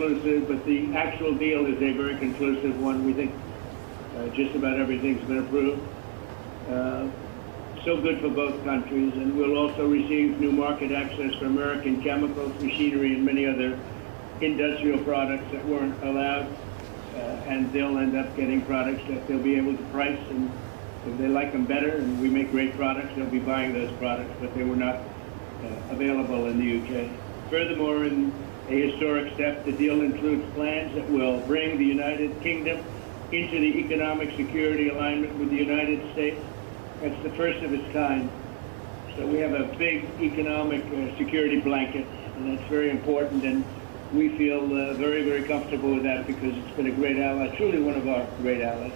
conclusive, but the actual deal is a very conclusive one. We think just about everything's been approved. So good for both countries, and we'll also receive new market access for American chemicals, machinery, and many other industrial products that weren't allowed, and they'll end up getting products that they'll be able to price, and if they like them better and we make great products, they'll be buying those products, but they were not available in the UK. Furthermore, in a historic step, the deal includes plans that will bring the United Kingdom into the economic security alignment with the United States. That's the first of its kind. So we have a big economic security blanket, and that's very important, and we feel very, very comfortable with that because it's been a great ally, truly one of our great allies.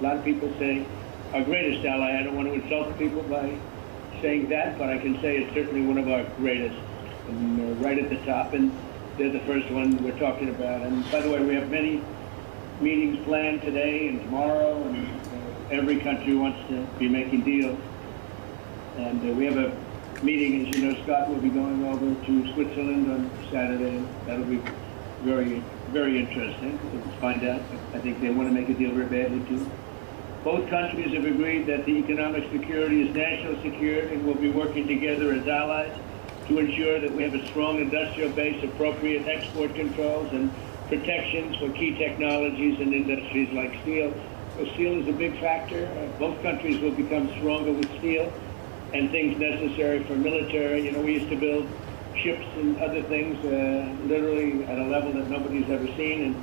A lot of people say our greatest ally. I don't want to insult people by saying that, but I can say it's certainly one of our greatest, and right at the top, and they're the first one we're talking about. And by the way, we have many meetings planned today and tomorrow, and every country wants to be making deals. And we have a meeting, as you know, Scott will be going over to Switzerland on Saturday. That'll be very, very interesting to find out. I think they want to make a deal very badly too. Both countries have agreed that the economic security is national security and will be working together as allies to ensure that we have a strong industrial base, appropriate export controls, and protections for key technologies and industries like steel. So steel is a big factor. Both countries will become stronger with steel and things necessary for military. You know, we used to build ships and other things literally at a level that nobody's ever seen,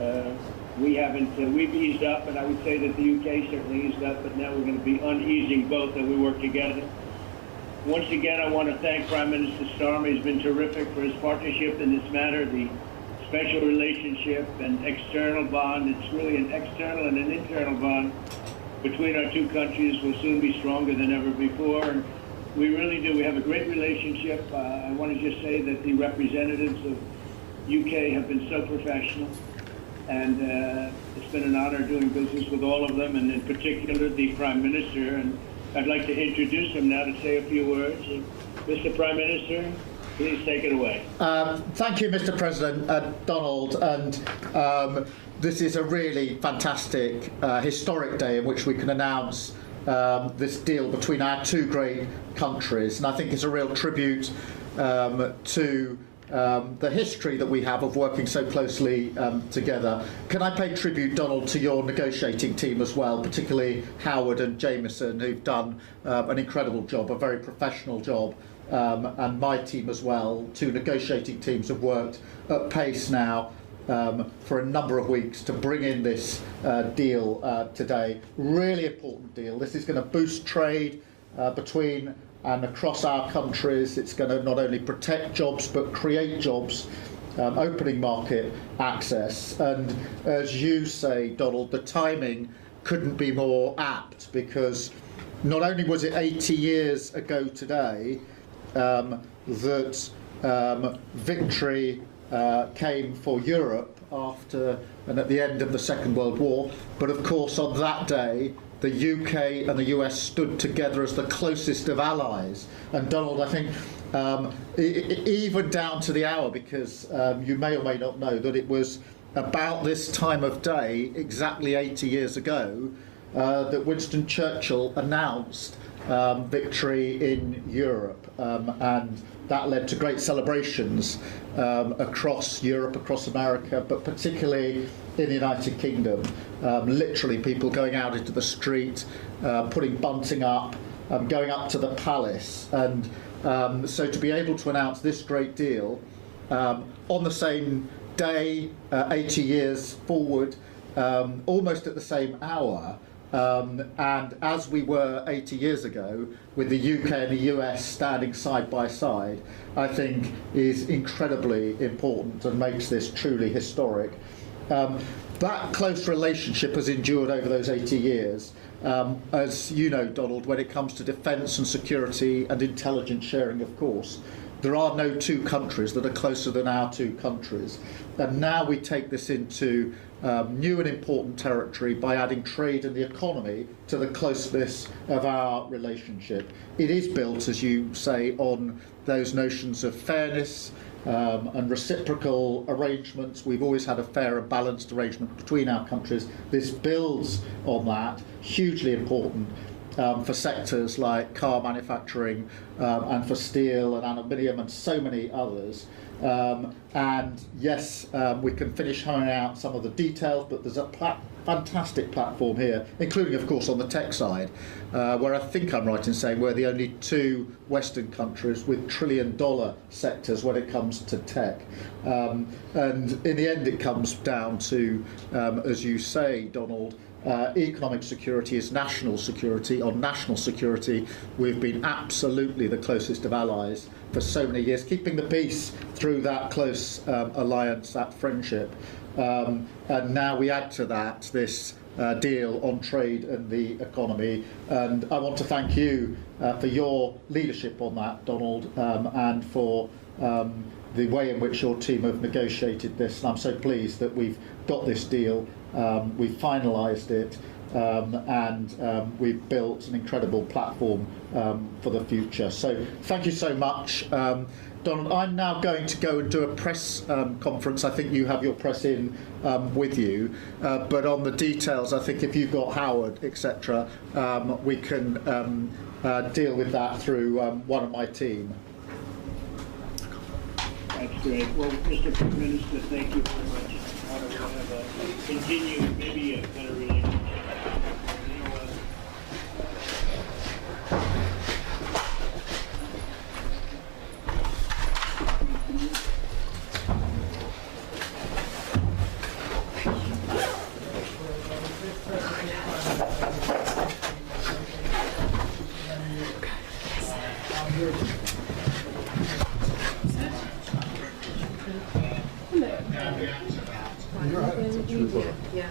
and we haven't. We've eased up, and I would say that the UK certainly eased up, but now we're going to be uneasing both, and we work together. Once again, I want to thank Prime Minister Starmer. He's been terrific for his partnership in this matter. The special relationship and external bond, it's really an external and an internal bond between our two countries will soon be stronger than ever before. And we really do. We have a great relationship. I want to just say that the representatives of UK have been so professional, and it's been an honor doing business with all of them, and in particular the Prime Minister. And I'd like to introduce him now to say a few words. Mr. Prime Minister, please take it away. Thank you, Mr. President, Donald. And this is a really fantastic, historic day in which we can announce this deal between our two great countries. And I think it's a real tribute to the history that we have of working so closely together. Can I pay tribute, Donald, to your negotiating team as well, particularly Howard and Jameson, who've done an incredible job, a very professional job, and my team as well. Two negotiating teams have worked at pace now for a number of weeks to bring in this deal today. Really important deal. This is going to boost trade between and across our countries. It's going to not only protect jobs but create jobs, opening market access. And as you say, Donald, the timing couldn't be more apt, because not only was it 80 years ago today that victory came for Europe after and at the end of the Second World War, but of course on that day the UK and the US stood together as the closest of allies. And Donald, I think even down to the hour, because you may or may not know that it was about this time of day, exactly 80 years ago, that Winston Churchill announced victory in Europe, and that led to great celebrations across Europe, across America, but particularly in the United Kingdom. Literally people going out into the street, putting bunting up, going up to the palace. And so to be able to announce this great deal on the same day, 80 years forward, almost at the same hour, and as we were 80 years ago, with the UK and the US standing side by side, I think is incredibly important and makes this truly historic. That close relationship has endured over those 80 years. As you know, Donald, when it comes to defence and security and intelligence sharing, of course, there are no two countries that are closer than our two countries. And now we take this into new and important territory by adding trade and the economy to the closeness of our relationship. It is built, as you say, on those notions of fairness, and reciprocal arrangements. We've always had a fair and balanced arrangement between our countries. This builds on that, hugely important for sectors like car manufacturing and for steel and aluminium and so many others. And yes, we can finish honing out some of the details, but there's a fantastic platform here, including, of course, on the tech side, where I think I'm right in saying we're the only two Western countries with trillion-dollar sectors when it comes to tech. And in the end, it comes down to, as you say, Donald, economic security is national security. On national security, we've been absolutely the closest of allies for so many years, keeping the peace through that close alliance, that friendship. And now we add to that this deal on trade and the economy. And I want to thank you for your leadership on that, Donald, and for the way in which your team have negotiated this. And I'm so pleased that we've got this deal, we've finalised it, and we've built an incredible platform for the future. So thank you so much. Donald, I'm now going to go and do a press conference. I think you have your press in with you, but on the details, I think if you've got Howard, etc., we can deal with that through one of my team. That's great. Well, Mr. Prime Minister, thank you very much. We'll have a continued, maybe a better relationship. Yeah.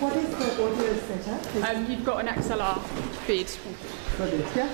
What is the audio setup? You've got an XLR feed. For this, yeah?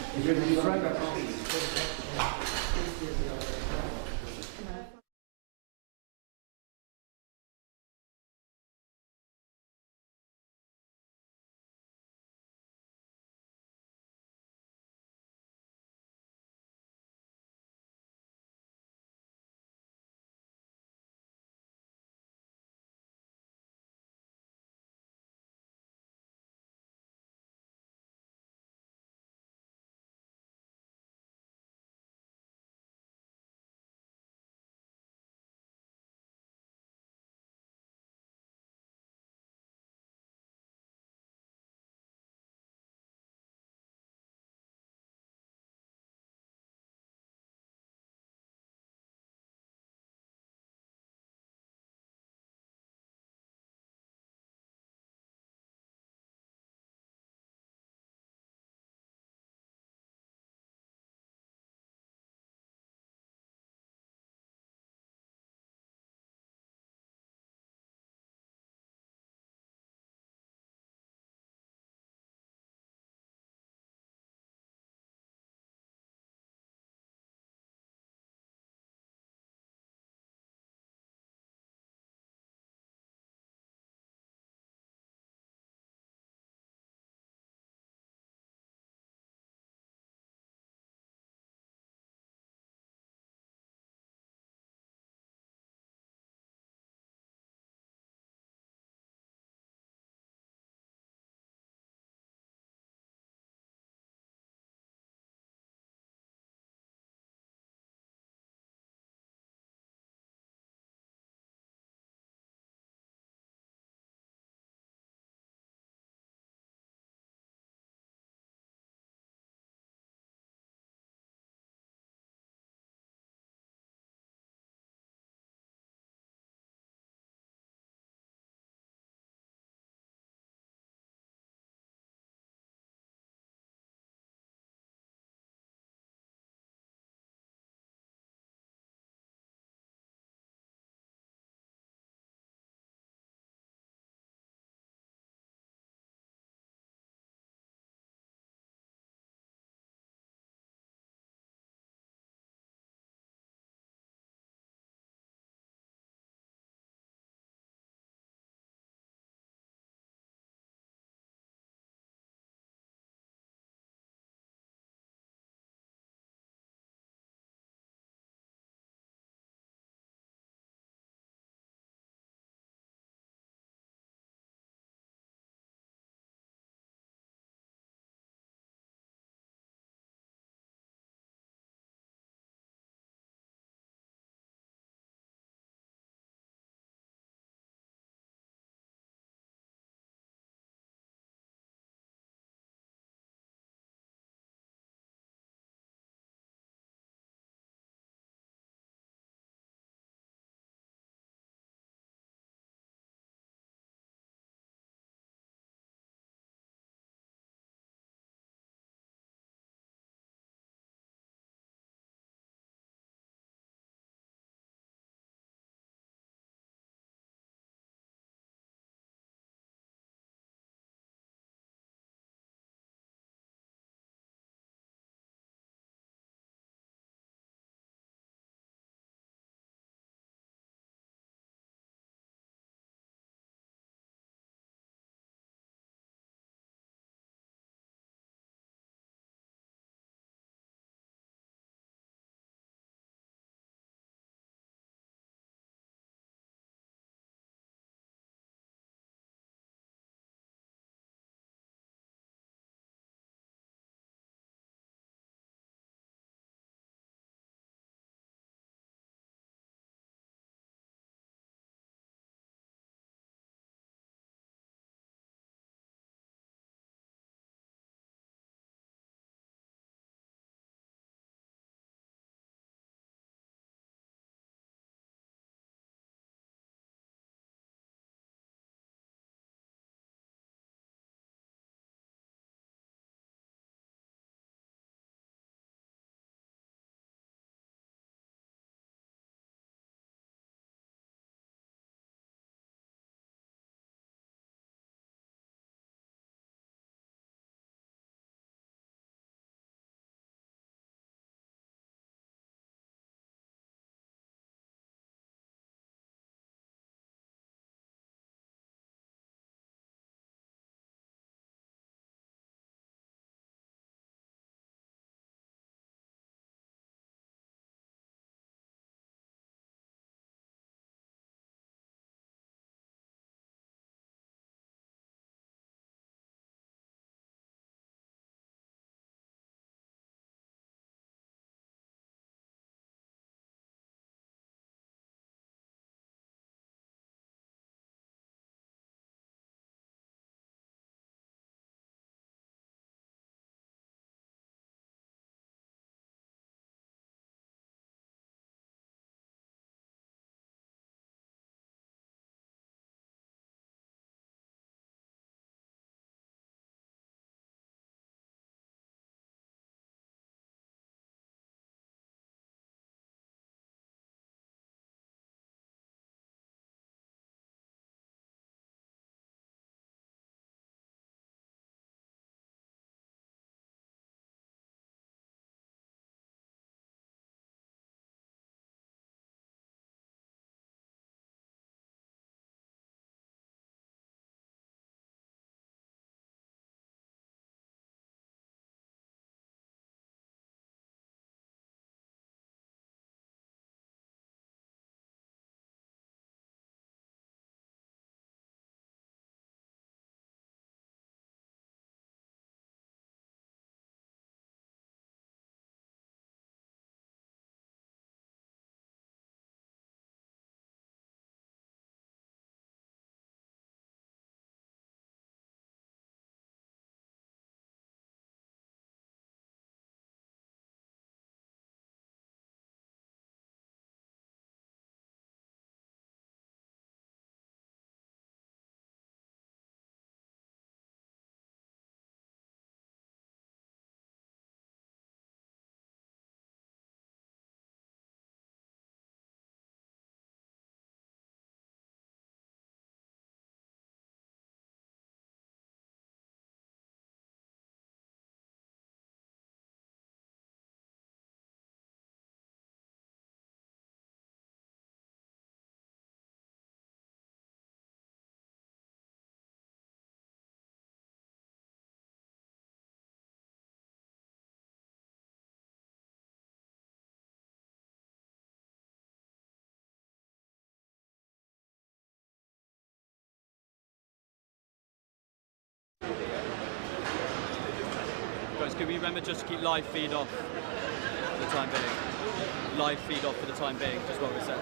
could we remember just to keep live feed off for the time being? Live feed off for the time being, just what we said.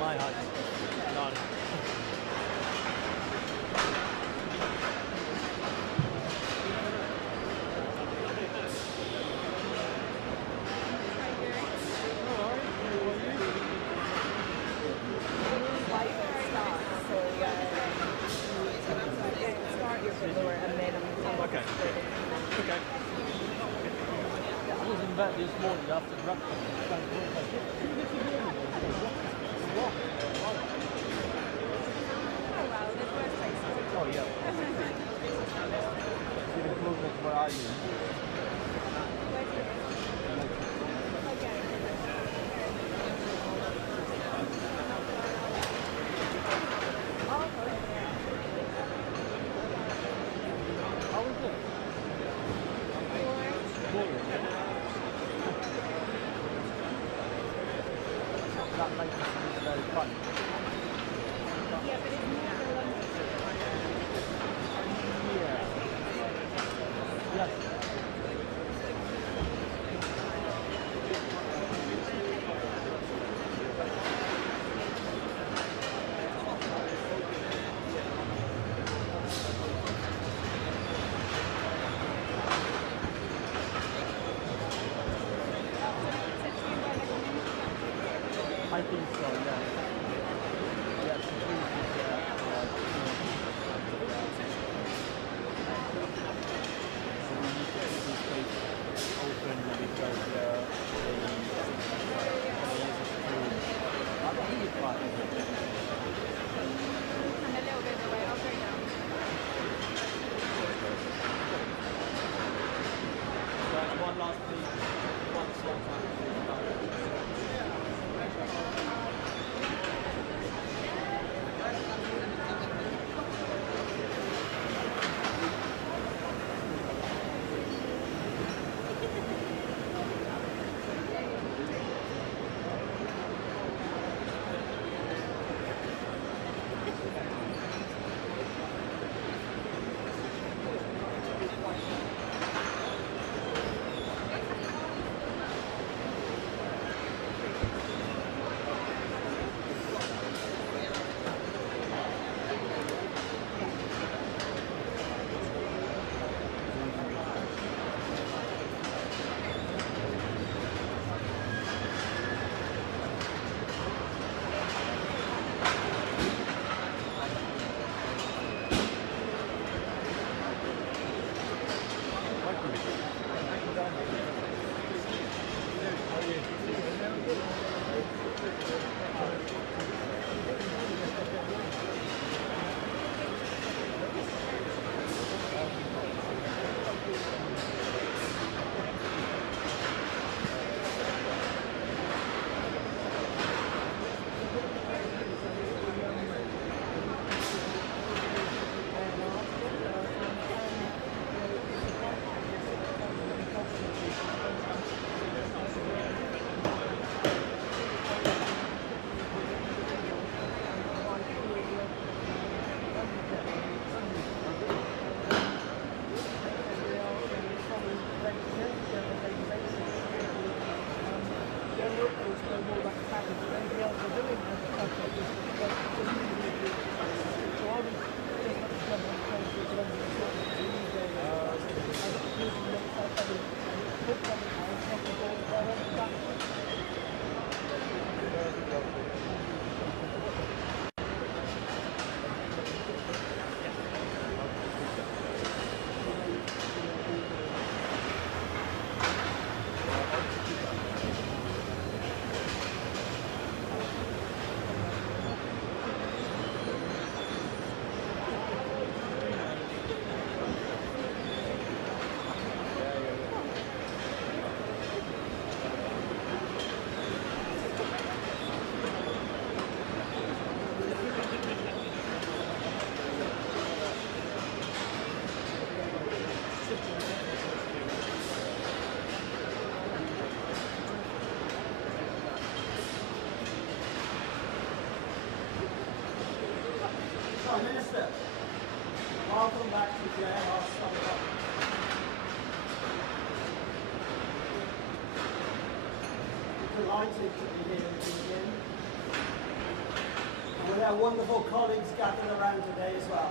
My heart. None. Okay. Okay. I was in bed this morning after breakfast. Oh yeah. Even closer to where I live. How is it? That makes it very fun. Yeah, but it's more for London. Yeah. Yes. Prime Minister, welcome back to JLR Scotland. Delighted to be here with you again, and with our wonderful colleagues gathered around today as well.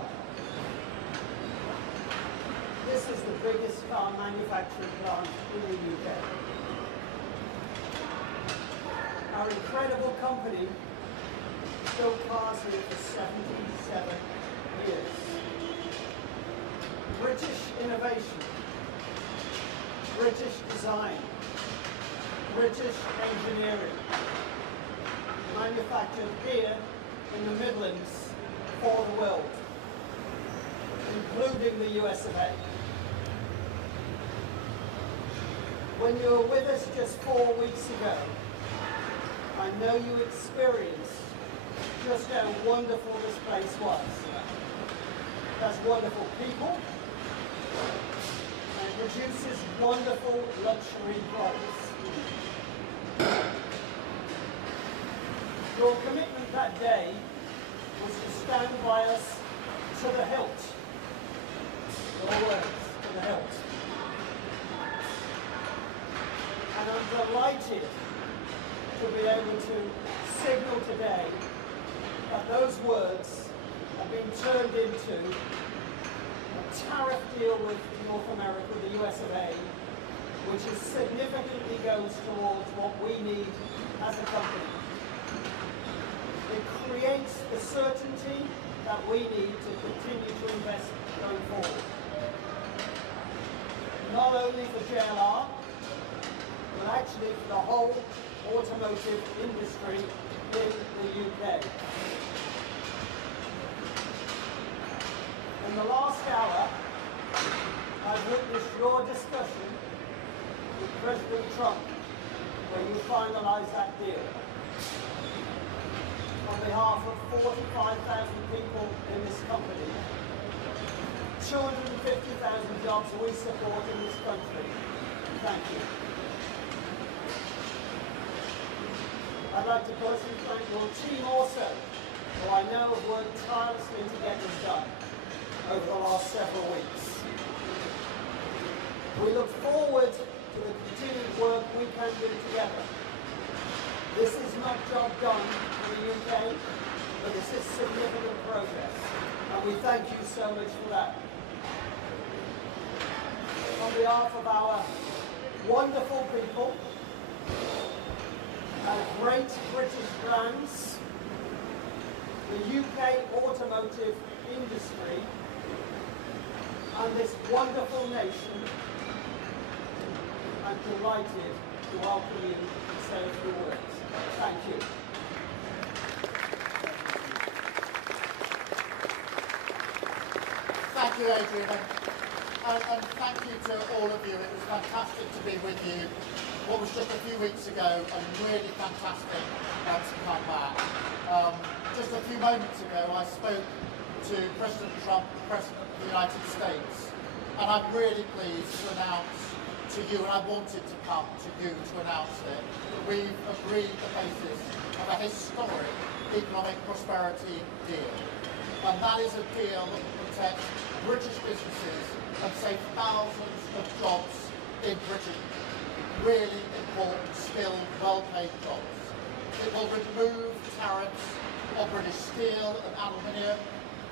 This is the biggest car manufacturing plant in the UK. Our incredible company built cars here for 77 years. British innovation, British design, British engineering, manufactured here in the Midlands for the world, including the US of A. When you were with us just 4 weeks ago, I know you experienced just how wonderful this place was. It has wonderful people and produces wonderful luxury products. Your commitment that day was to stand by us to the hilt. Your words, to the hilt. And I'm delighted to be able to signal today that those words have been turned into a tariff deal with North America, the US of A, which is significantly goes towards what we need as a company. It creates the certainty that we need to continue to invest going forward. Not only for JLR, but actually for the whole automotive industry in the UK. In the last hour, I've witnessed your discussion with President Trump, where you finalised that deal. On behalf of 45,000 people in this company, 250,000 jobs we support in this country, thank you. I'd like to personally thank your team also, who I know have worked tirelessly to get this done over the last several weeks. We look forward to the continued work we can do together. This is not job done in the UK, but this is significant progress, and we thank you so much for that. On behalf of our wonderful people, our great British brands, the UK automotive industry, and this wonderful nation, I'm delighted to welcome you and say a few words. Thank you. Thank you, Adrian, and thank you to all of you. It was fantastic to be with you. What was just a few weeks ago, and really fantastic to come back. Just a few moments ago, I spoke to President Trump, President of the United States, and I'm really pleased to announce to you, and I wanted to come to you to announce it, that we've agreed the basis of a historic economic prosperity deal. And that is a deal that will protect British businesses and save thousands of jobs in Britain. Really important, skilled, well-paid jobs. It will remove tariffs on British steel and aluminium,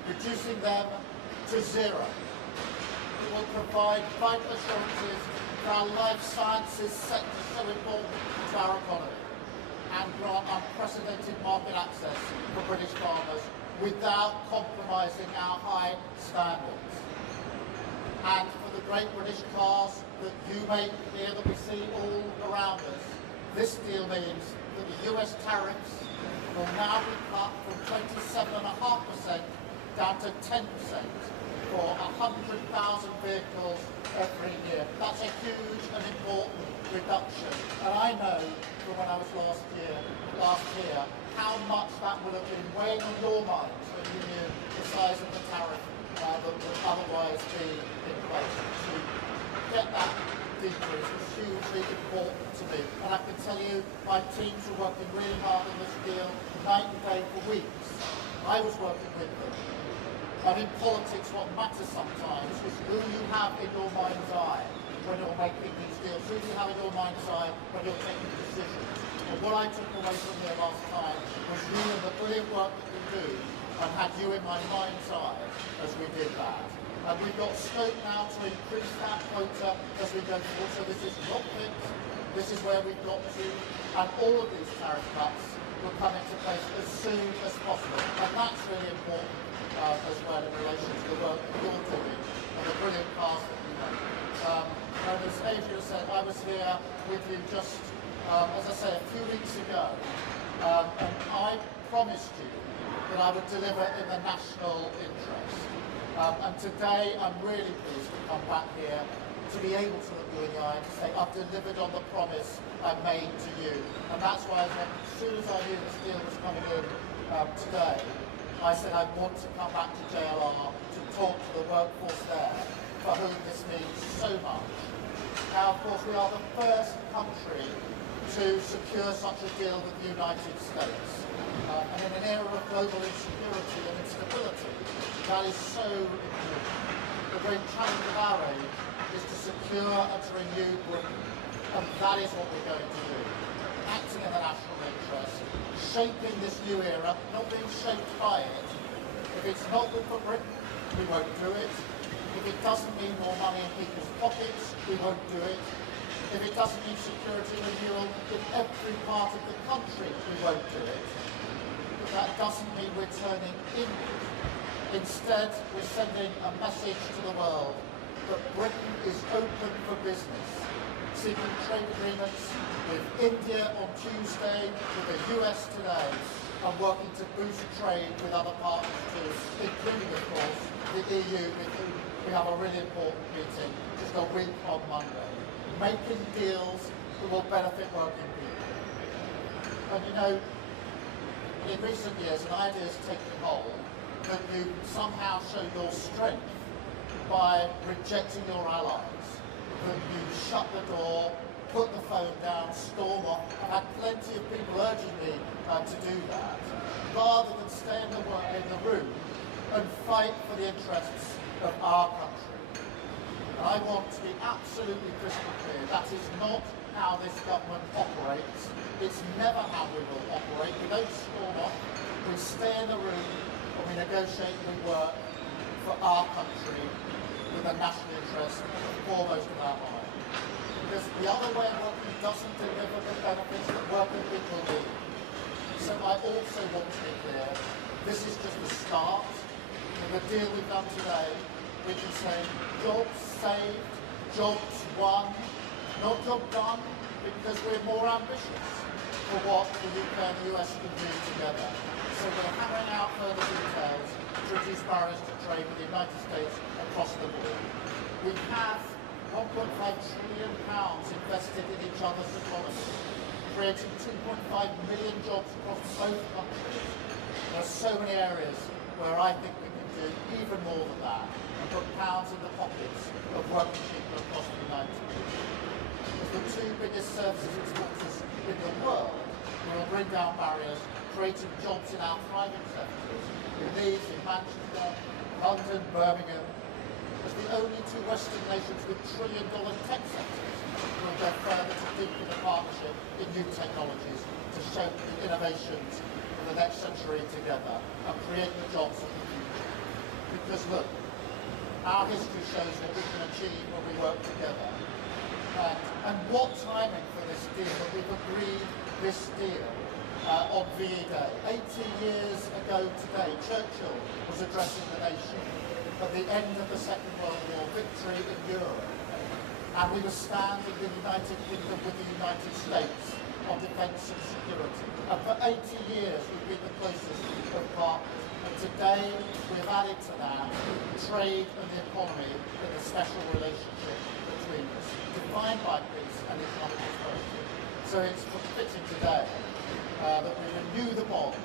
reducing them to zero. It will provide vital assurances for our life sciences sector so important to our economy, and grant unprecedented market access for British farmers without compromising our high standards. And for the great British cars that you make here, that we see all around us, this deal means that the US tariffs will now be cut from 27.5% down to 10% for 100,000 vehicles every year. That's a huge and important reduction. And I know from when I was last year, how much that would have been weighing on your minds when you knew the size of the tariff that would otherwise be in place. To get that decrease was hugely important to me. And I can tell you, my teams were working really hard on this deal, night and day for weeks, I was working with them. And in politics, what matters sometimes is who you have in your mind's eye when you're making these deals, who you have in your mind's eye when you're taking decisions. And what I took away from here last time was you and the brilliant work that you do, and had you in my mind's eye as we did that. And we've got scope now to increase that quota as we go forward. So this is not fixed. This is where we've got to. And all of these tariff cuts will come into place as soon as possible. And that's really important as well in relation to the work that you're doing and the brilliant path that you make. And as Adrian said, I was here with you just, as I say, a few weeks ago. And I promised you that I would deliver in the national interest. And today I'm really pleased to come back here to be able to look you in the eye and to say I've delivered on the promise I made to you. And that's why as soon as I knew this deal was coming in today, I said I want to come back to JLR to talk to the workforce there for whom this means so much. Now, of course, we are the first country to secure such a deal with the United States. And in an era of global insecurity and instability, that is so important. The great challenge of our age is to secure and to renew Britain. And that is what we're going to do. Acting in the national interest, shaping this new era, not being shaped by it. If it's not good for Britain, we won't do it. If it doesn't mean more money in people's pockets, we won't do it. If it doesn't mean security and renewal in every part of the country, we won't do it. But that doesn't mean we're turning inward. Instead, we're sending a message to the world that Britain is open for business, seeking trade agreements with India on Tuesday, with the US today, and working to boost trade with other partners too, including, of course, the EU, with whom we have a really important meeting just a week on Monday, making deals that will benefit working people. And you know, in recent years, an idea has taken hold that you somehow show your strength by rejecting your allies, that you shut the door, put the phone down, storm off. I've had plenty of people urging me to do that, rather than stay in the room and fight for the interests of our country. And I want to be absolutely crystal clear, that is not how this government operates. It's never how we will operate. We don't storm off, we stay in the room and we negotiate and we work for our country with the national interest foremost in our mind. Because the other way of working doesn't deliver the benefits that working people need. So I also want to be clear, this is just the start. And the deal we've done today, we can say jobs saved, jobs won, not job done, because we're more ambitious for what the UK and the US can do together. So we're hammering out further details to reduce barriers to trade with the United States across the board. We have £1.5 trillion invested in each other's economy, creating 2.5 million jobs across both countries. There are so many areas where I think we can do even more than that and put pounds in the pockets of working people across the United Kingdom. As the two biggest services exporters in the world, we will bring down barriers, creating jobs in our private sectors, in Leeds, in Manchester, London, Birmingham. As the only two Western nations with trillion-dollar tech sectors, we'll go further to deepen the partnership in new technologies to shape the innovations for the next century together and create the jobs of the future. Because look, our history shows what we can achieve when we work together. And what timing for this deal, that we've agreed this deal on VE Day. 80 years ago today, Churchill was addressing the nation at the end of the Second World War, victory in Europe. And we were standing in the United Kingdom with the United States on defence and security. And for 80 years we've been the closest of partners. And today we've added to that trade and the economy in a special relationship between us, defined by peace and economic prosperity. So it's fitting today that we renew the bond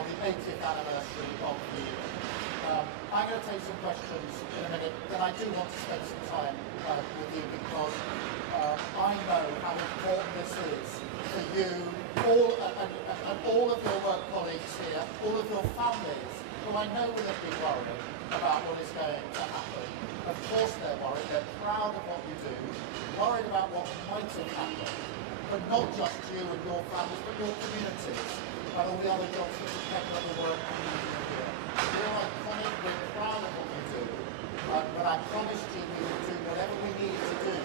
on the 80th anniversary of the year. I'm going to take some questions in a minute, but I do want to spend some time with you because I know how important this is for you, all of your work colleagues here, all of your families, who I know will have been worried about what is going to happen. Of course they're worried, they're proud of what you do, worried about what might have happened, but not just you and your families, but your communities, and all the other jobs that depend on the work you do here. You're iconic, we're proud of what you do, but I promised you we would do whatever we need to do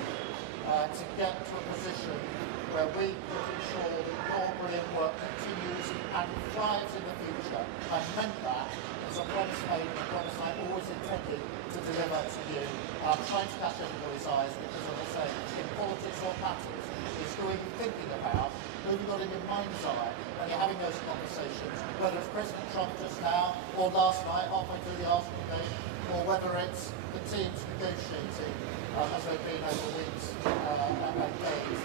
to get to a position where we can ensure that your brilliant work continues and thrives in the future. I meant that as a promise made and a promise I always intended to deliver to you. I'm trying to catch everybody's eyes because, as I say, in politics what matters is who are you thinking about, who have you got in your mind's eye when you're having those conversations, whether it's President Trump just now, or last night, halfway through the Arsenal game, or whether it's the teams negotiating as they've been over weeks and days.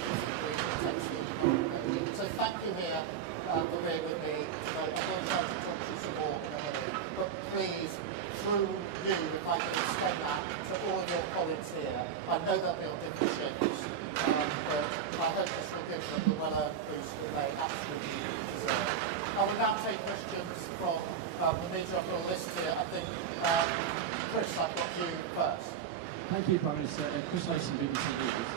So thank you here for being with me today. I'm going to try to talk to you some more in a minute, but please, through you, if I can extend that to all of your colleagues here, I know that they'll different shapes, but I hope this will give them the well-earned boost that they absolutely deserve. I will now take questions from the media. I've got a list here. I think, Chris, I've got you first. Thank you, Prime Minister. Chris Mason, BBC News.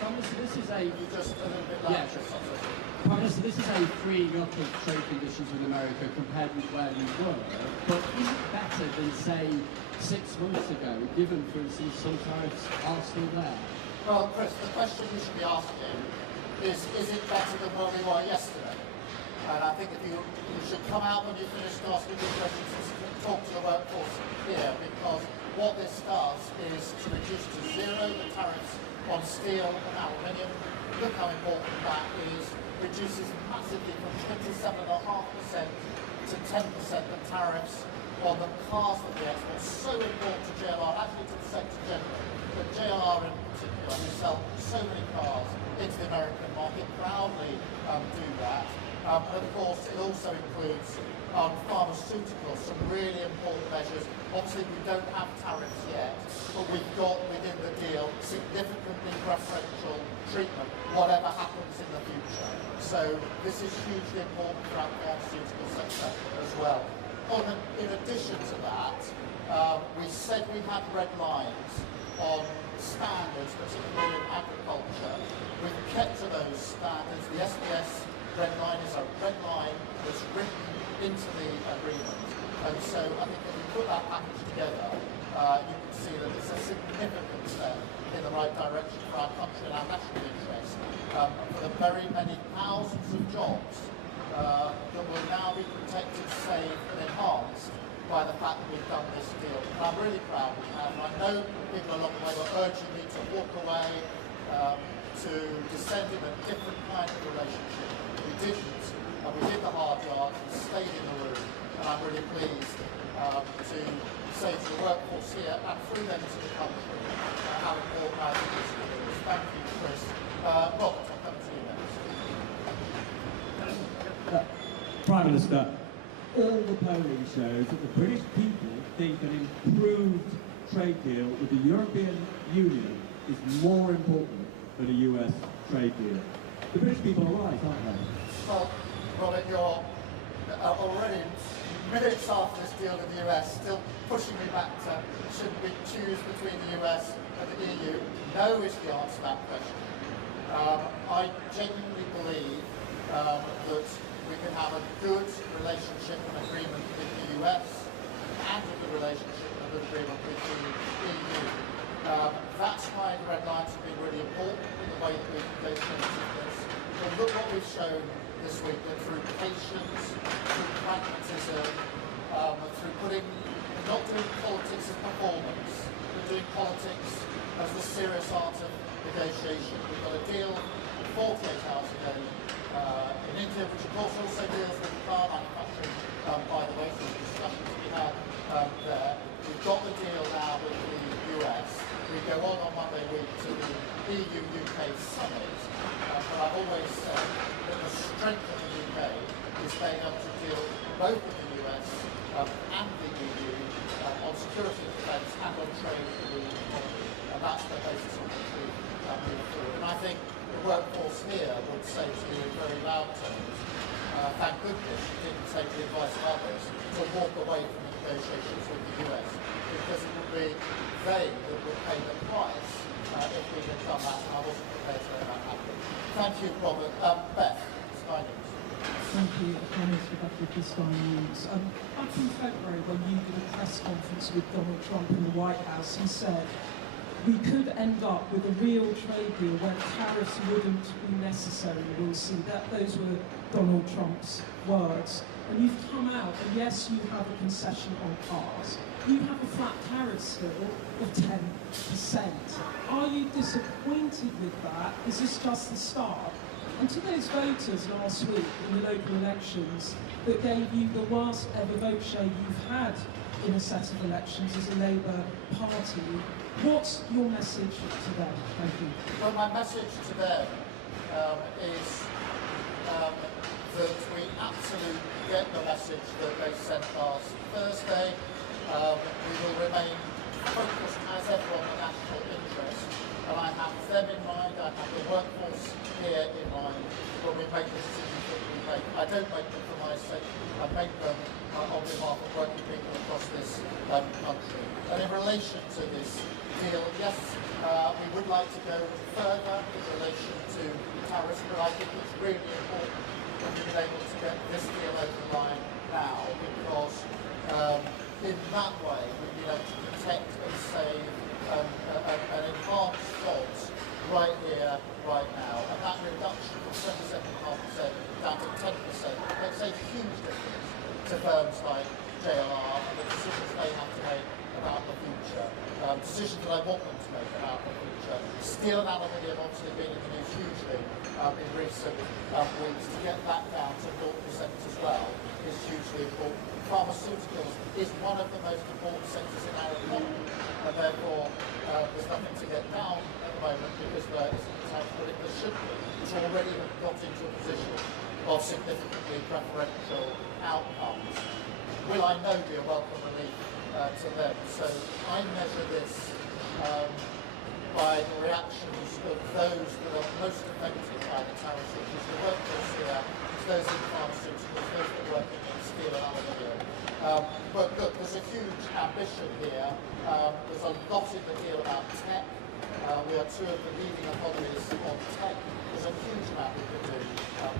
Prime Minister, this is a... You just a little bit louder. Yeah. Prime Minister, this is a freeing up of trade conditions with America compared with where we were, but is it better than, say, 6 months ago, given, for instance, some tariffs are still there? Well, Chris, the question you should be asking is it better than where we were yesterday? And I think if you should come out when you finish asking these questions and talk to the workforce here, because what this does is to reduce to zero the tariffs on steel and aluminium. Look how important that is. Reduces massively from 27.5% to 10% the tariffs on the cars that we export. So important to JLR, actually to the sector generally, but JLR in particular, who sell so many cars into the American market, proudly do that. And of course, it also includes pharmaceuticals, some really important measures. Obviously, we don't have tariffs yet, but we've got within the deal significantly preferential treatment, whatever happens in the future. So this is hugely important for our pharmaceutical sector as well. In addition to that, we said we had red lines on standards, particularly in agriculture. We've kept to those standards. The SBS red line is a red line that's written into the agreement. And so I think if we put that package together, you can see that it's a significant step in the right direction for our country and our national interest, for the very many thousands of jobs that will now be protected, saved and enhanced by the fact that we've done this deal. And I'm really proud we have. And I know people along the way were urging me to walk away, to descend in a different kind of relationship. We didn't, and we did the hard yards, we stayed in the room, and I'm really pleased to say to the workforce here and through them to the country how important I think this is. Thank you, Chris. Robert, I'll come to you next. Prime Minister, all the polling shows that the British people think an improved trade deal with the European Union is more important than a US trade deal. The British people are right, aren't they? Well, Robert, you're already minutes after this deal with the US, still pushing me back to should we choose between the US and the EU. No is the answer to that question. I genuinely believe that we can have a good relationship and agreement with the US and a good relationship and a good agreement with the EU. That's why the red lines have been really important in the way that we've negotiated this. But look what we've shown this week, that through patience, through pragmatism, through not doing politics as performance, but doing politics as the serious art of negotiation. We've got a deal 48 hours ago in India, which of course also deals with car manufacturing, by the way, so the discussions we had there. We've got the deal now with the US. We go on Monday week to the EU-UK summit. But I've always said that the strength of the UK is being able to deal both with the US and the EU on security and defence and on trade and the economy. And that's the basis on which we move forward. And I think the workforce here would say to you in very loud terms negotiations with the US, because it would be they that would pay the price if we had done that, and I wasn't prepared to let that happen. Thank you, Robert. Beth, Sky News. Thank you, Minister for Sky News. Back in February, when you did a press conference with Donald Trump in the White House, he said, we could end up with a real trade deal where tariffs wouldn't be necessary. We'll see. Those were Donald Trump's words. And you've come out, and yes, you have a concession on cars. You have a flat tariff still of 10%. Are you disappointed with that? Is this just the start? And to those voters last week in the local elections that gave you the worst ever vote share you've had in a set of elections as a Labour Party, what's your message to them? Thank you. Well, my message to them is that we absolutely get the message that they sent last Thursday. We will remain focused as ever on the national interest, and I have them in mind, I have the workforce here in mind when we make the decisions that we make. I don't make them for my sake, I make them on behalf of working people across this country. And in relation to this deal, yes, we would like to go further in relation to tariffs, but I think it's really important that we've been able to get this deal over the line now, because in that way we've been able to protect and save and enhance jobs right here, right now. And that reduction from 27.5% down to 10% makes a huge difference to firms like JLR and the decisions they have to make about the future. Decisions that I want them to make about the future. Steel and aluminium obviously been in the news hugely in recent weeks. To get that down to 0% as well is hugely important. Pharmaceuticals is one of the most important sectors in our economy, and therefore there's nothing to get down at the moment because there isn't the tax, but there should be. It's already got into a position of significantly preferential outcomes. Will I know be a welcome relief to them? So I measure this by the reactions of those that are most affected by the tariffs, which is the workforce here, it's those in pharmaceuticals, those that work in steel and aluminium. But look, there's a huge ambition here. There's a lot in the deal about tech. We are two of the leading economies on tech. There's a huge amount we can do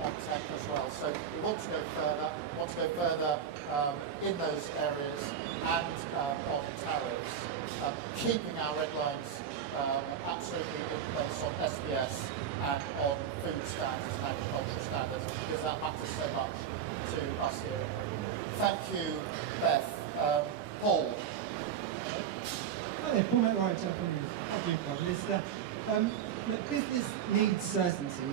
on tech as well. So we want to go further, in those areas and on tariffs, keeping our red lines absolutely in place on SBS and on food standards and agricultural standards, because that matters so much to us here. Thank you, Beth. Paul. Hi there, Paul McRae, Prime Minister. Business needs certainty.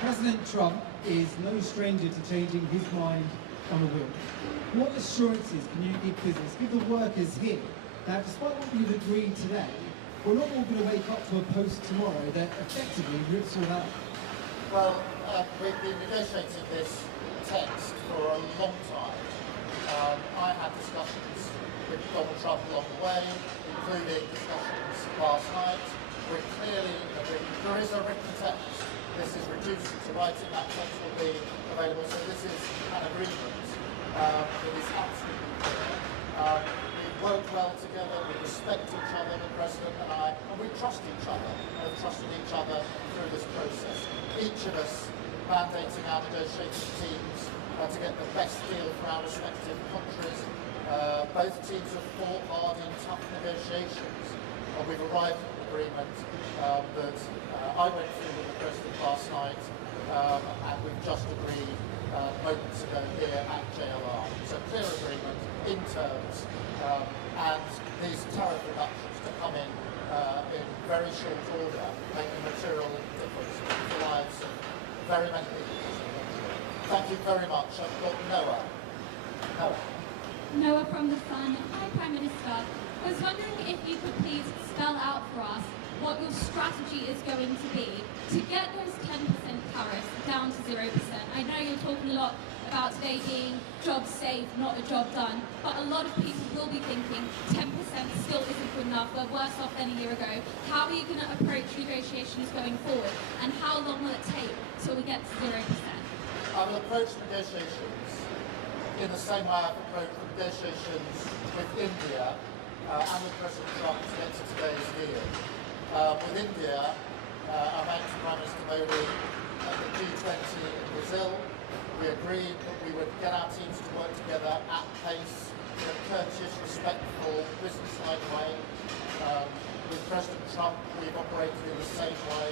President Trump is no stranger to changing his mind on a whim. What assurances can you give business, give the workers here, that despite what you've agreed today, we're not all going to wake up to a post tomorrow that effectively rips all out? Well, we've been negotiating this text for a long time. I had discussions with Donald Trump along the way, including discussions last night. We're clearly agreeing. There is a written text. This is reduced to writing. That text will be available. So this is an agreement that is absolutely clear. We work well together. We respect each other, the President and I, and we trust each other. And have trusted each other through this process. Each of us mandating our negotiating teams to get the best deal for our respective countries. Both teams have fought hard in tough negotiations, and we've arrived at an agreement that I went through with the President last night, and we've just agreed moments ago here at JLR. So clear agreement in terms, and these tariff reductions to come in very short order, make a material difference to the lives of very many people. Thank you very much. I've got Noah. Noah from The Sun. Hi, Prime Minister. I was wondering if you could please spell out for us what your strategy is going to be to get those 10% tariffs down to 0%. I know you're talking a lot about today being job safe, not a job done, but a lot of people will be thinking 10% still isn't good enough, we're worse off than a year ago. How are you going to approach negotiations going forward, and how long will it take till we get to 0%? I will approach negotiations in the same way I've approached negotiations with India and with President Trump to get to today's deal. With India, I met Prime Minister Modi at the G20 in Brazil. We agreed that we would get our teams to work together at pace in a courteous, respectful, business-like way. With President Trump, we've operated in the same way,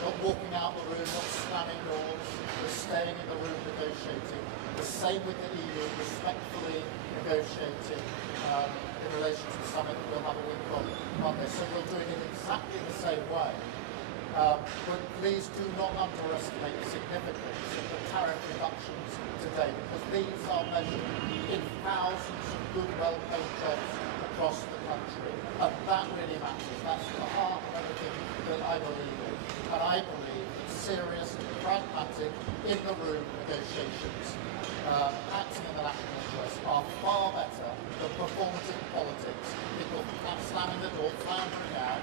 not walking out the room, not slamming doors, but staying in the room negotiating. The same with the EU, respectfully negotiating in relation to the summit that we'll have a week on Monday. So we're doing it exactly the same way. But please do not underestimate the significance of the tariff reductions today, because these are measured in thousands of good, well-paid jobs across the country. And that really matters. That's the heart of everything that I believe in. And I believe that serious, pragmatic, in-the-room negotiations acting in the national interest are far better than performative politics. People slamming the door, floundering out,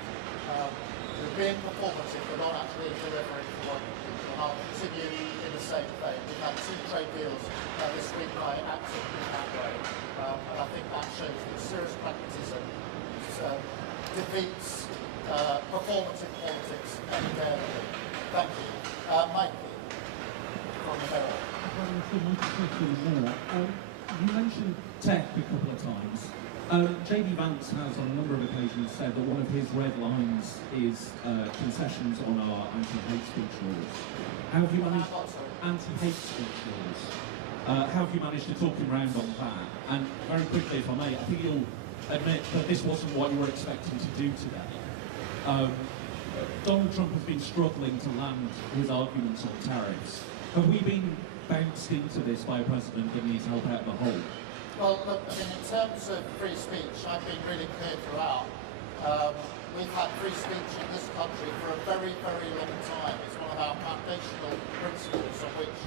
being performative but not actually delivering for what people. And I'll continue in the same vein. We've had 2 trade deals this week by acting in that way. And I think that shows that serious pragmatism defeats performative politics any day of the week. Thank you. Mikey from the Mirror. You mentioned tech a couple of times. JD Vance has on a number of occasions said that one of his red lines is concessions on our anti-hate speech laws. How have you managed anti-hate speech laws? How have you managed to talk him round on that? And very quickly, if I may, I think you'll admit that this wasn't what you were expecting to do today. Donald Trump has been struggling to land his arguments on tariffs. Have we been bounced into this by a president that needs help out of the hole? Well, look, I mean, in terms of free speech, I've been really clear throughout. We've had free speech in this country for a very, very long time. It's one of our foundational principles on which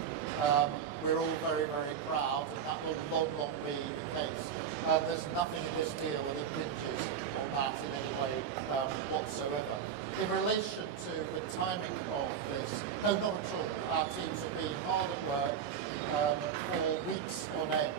we're all very, very proud, and that will long, long be the case. There's nothing in this deal that impinges on that in any way whatsoever. In relation to the timing of this, no, not at all. Our teams have been hard at work for weeks on end.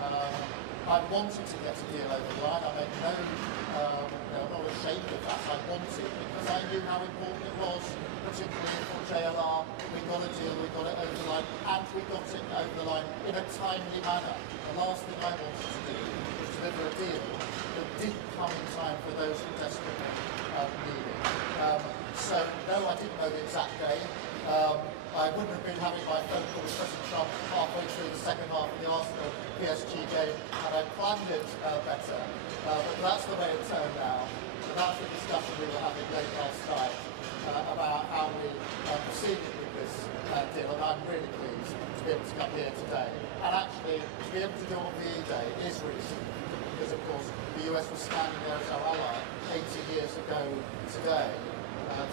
I wanted to get a deal over the line. I made I'm not ashamed of that. I wanted because I knew how important it was, particularly for JLR. We got a deal, we got it over the line, and we got it over the line in a timely manner. The last thing I wanted to do was deliver a deal that didn't come in time for those who desperately need it. So, no, I didn't know the exact day. I wouldn't have been having my phone call with President Trump halfway through the second half of the Arsenal PSG game, and I planned it better. But that's the way it turned out. So that's the discussion we were having late last night about how we proceeded with this deal, and I'm really pleased to be able to come here today. And actually, to be able to do it on VE Day is really significant, because of course the US was standing there as our ally 80 years ago today.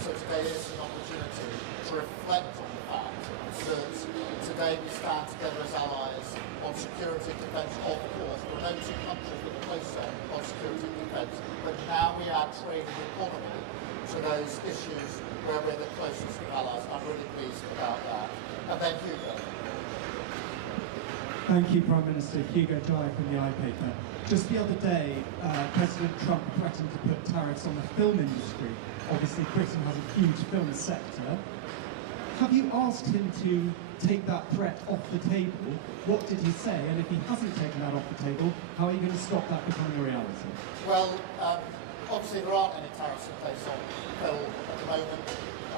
So today is an opportunity to reflect on the fact that today we stand together as allies on security and defence. Of course, there are no 2 countries that are closer on security and defence, but now we add trade and economy to those issues where we're the closest allies. I'm really pleased about that. And then Hugo. Thank you, Prime Minister. Hugo Dyer from the iPaper. Just the other day, President Trump threatened to put tariffs on the film industry. Obviously, Britain has a huge film sector. Have you asked him to take that threat off the table? What did he say? And if he hasn't taken that off the table, how are you going to stop that becoming a reality? Well, obviously there aren't any tariffs in place on film at the moment.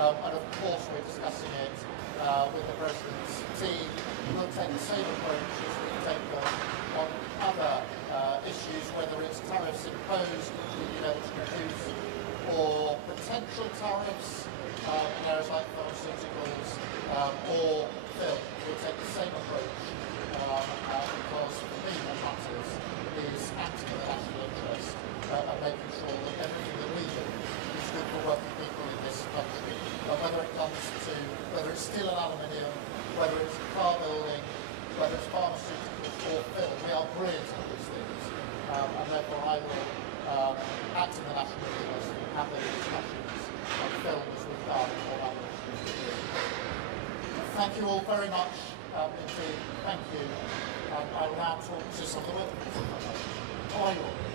And of course we're discussing it with the President's team. We'll take the same approach as we take on other issues, whether it's tariffs imposed to be able to produce, or potential tariffs in areas like pharmaceuticals or film. We'll take the same approach because for me what matters is acting in the national interest and making sure that everything that we do is good for working people in this country. Whether it comes to, whether it's steel and aluminium, whether it's car building, whether it's pharmaceuticals or film, we are brilliant at these things. And therefore I will act in the national interest and have those discussions on film as we've done on other issues. Thank you all very much Indeed, thank you. I will now talk to some of the oil